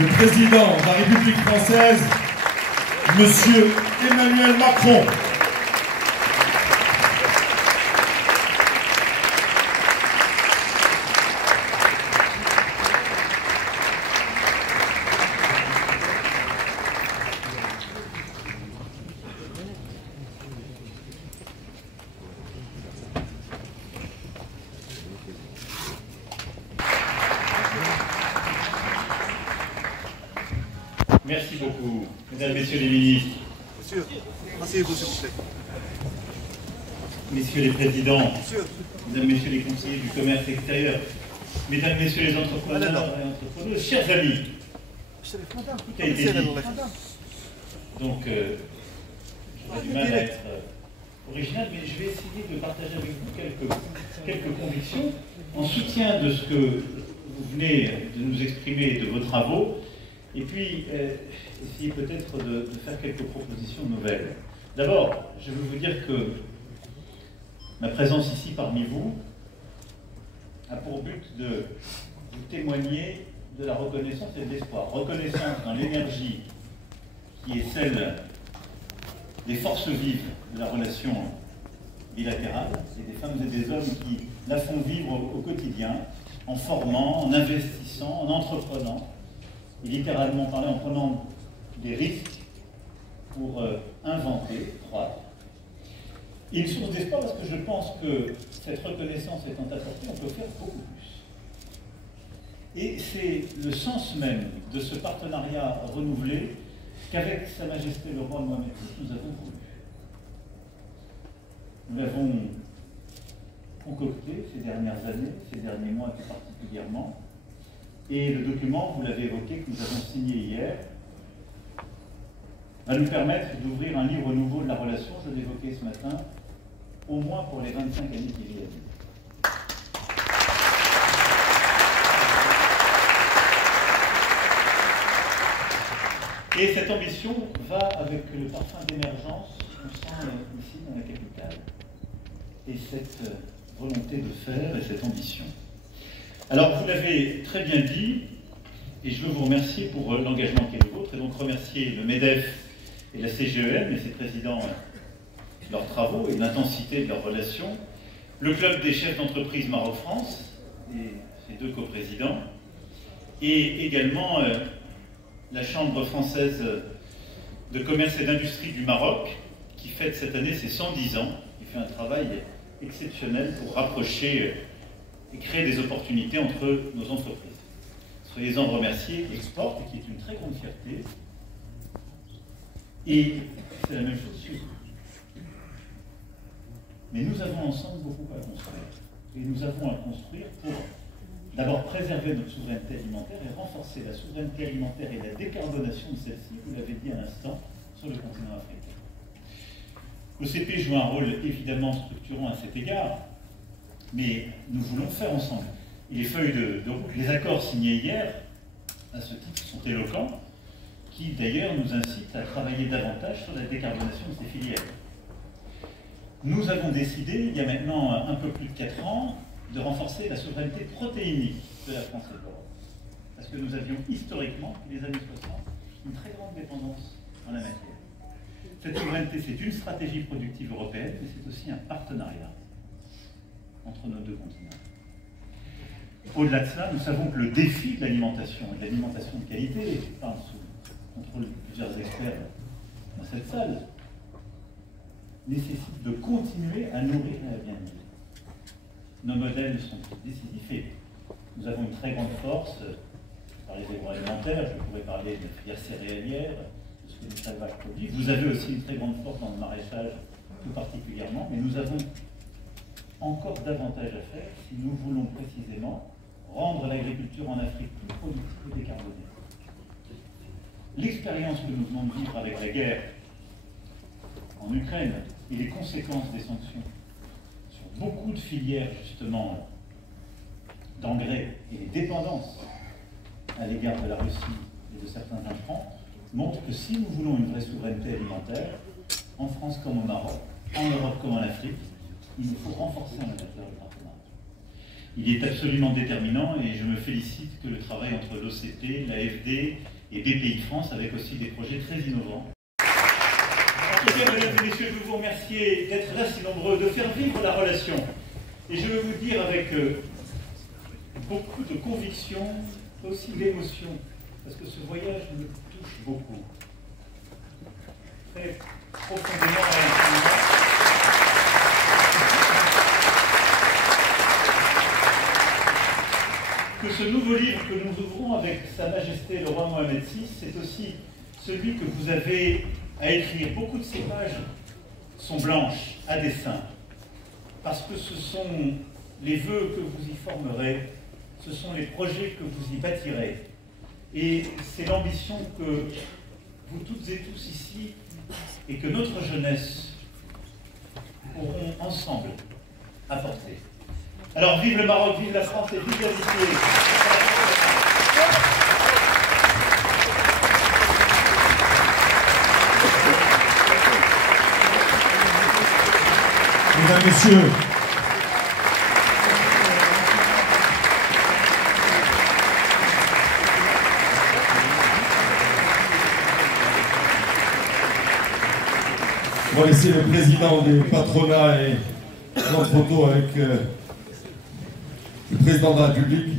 le président de la République française, Monsieur Emmanuel Macron. Merci beaucoup, mesdames, messieurs les ministres. Monsieur, asseyez-vous s'il vous plaît. Messieurs les présidents, Monsieur. mesdames, messieurs les conseillers du commerce extérieur, mesdames, messieurs les entrepreneurs et entrepreneuses, chers amis, tout a été dit. Donc, j'aurais du mal à être original, mais je vais essayer de partager avec vous quelques convictions en soutien de ce que vous venez de nous exprimer de vos travaux. Et puis, essayer peut-être de faire quelques propositions nouvelles. D'abord, je veux vous dire que ma présence ici parmi vous a pour but de vous témoigner de la reconnaissance et de l'espoir. Reconnaissance dans l'énergie qui est celle des forces vives de la relation bilatérale, et des femmes et des hommes qui la font vivre au quotidien, en formant, en investissant, en entreprenant, et littéralement parlé en prenant des risques pour inventer, croître. Et une source d'espoir parce que je pense que cette reconnaissance étant apportée, on peut faire beaucoup plus. Et c'est le sens même de ce partenariat renouvelé qu'avec Sa Majesté le Roi Mohamed VI, nous avons voulu. Nous l'avons concocté ces dernières années, ces derniers mois plus particulièrement. Et le document, vous l'avez évoqué, que nous avons signé hier, va nous permettre d'ouvrir un livre nouveau de la relation, je l'ai évoqué ce matin, au moins pour les 25 années qui viennent. Et cette ambition va avec le parfum d'émergence qu'on sent ici dans la capitale. Et cette volonté de faire et cette ambition. Alors, vous l'avez très bien dit, et je veux vous remercier pour l'engagement qui est le vôtre, et donc remercier le MEDEF et la CGEM et ses présidents de leurs travaux et de l'intensité de leurs relations, le Club des chefs d'entreprise Maroc-France et ses deux coprésidents, et également la Chambre française de commerce et d'industrie du Maroc, qui fête cette année ses 110 ans, qui fait un travail exceptionnel pour rapprocher et créer des opportunités entre nos entreprises. Soyez-en remerciés, Export, qui est une très grande fierté. Et c'est la même chose chez vous. Mais nous avons ensemble beaucoup à construire. Et nous avons à construire pour d'abord préserver notre souveraineté alimentaire et renforcer la souveraineté alimentaire et la décarbonation de celle-ci, vous l'avez dit à l'instant, sur le continent africain. L'OCP joue un rôle évidemment structurant à cet égard, mais nous voulons faire ensemble. Et les feuilles de route, les accords signés hier, à ce titre, sont éloquents, qui d'ailleurs nous incitent à travailler davantage sur la décarbonation de ces filières. Nous avons décidé, il y a maintenant un peu plus de 4 ans, de renforcer la souveraineté protéinique de la France et de l'Europe. Parce que nous avions historiquement, depuis les années 60, une très grande dépendance en la matière. Cette souveraineté, c'est une stratégie productive européenne, mais c'est aussi un partenariat entre nos deux continents. Au-delà de cela, nous savons que le défi de l'alimentation, et de l'alimentation de qualité, je parle sous contrôle de plusieurs experts dans cette salle, nécessite de continuer à nourrir et à bien nourrir. Nos modèles sont décisifs et nous avons une très grande force. Je parlais des agroalimentaires, je pourrais parler de la filière céréalière, de ce que les élevage produit. Vous avez aussi une très grande force dans le maraîchage, tout particulièrement, mais nous avons encore davantage à faire si nous voulons précisément rendre l'agriculture en Afrique plus productive et décarbonée. L'expérience que nous venons de vivre avec la guerre en Ukraine et les conséquences des sanctions sur beaucoup de filières justement d'engrais et les dépendances à l'égard de la Russie et de certains intrants montrent que si nous voulons une vraie souveraineté alimentaire, en France comme au Maroc, en Europe comme en Afrique, il nous faut renforcer en la matière de partenariat. Il est absolument déterminant et je me félicite que le travail entre l'OCP, l'AFD et BPI France, avec aussi des projets très innovants. En tout cas, mesdames et messieurs, je veux vous remercier d'être là si nombreux, de faire vivre la relation. Et je veux vous dire avec beaucoup de conviction, aussi d'émotion, parce que ce voyage me touche beaucoup. Très profondément à l'intérieur. Que ce nouveau livre que nous ouvrons avec Sa Majesté le roi Mohamed VI, c'est aussi celui que vous avez à écrire. Beaucoup de ces pages sont blanches, à dessein, parce que ce sont les vœux que vous y formerez, ce sont les projets que vous y bâtirez. Et c'est l'ambition que vous toutes et tous ici, et que notre jeunesse pourront ensemble apporter. Alors vive le Maroc, vive la France et vive l'amitié. Mesdames, Messieurs, on va laisser le président des patronats et prendre photo avec le président de la République.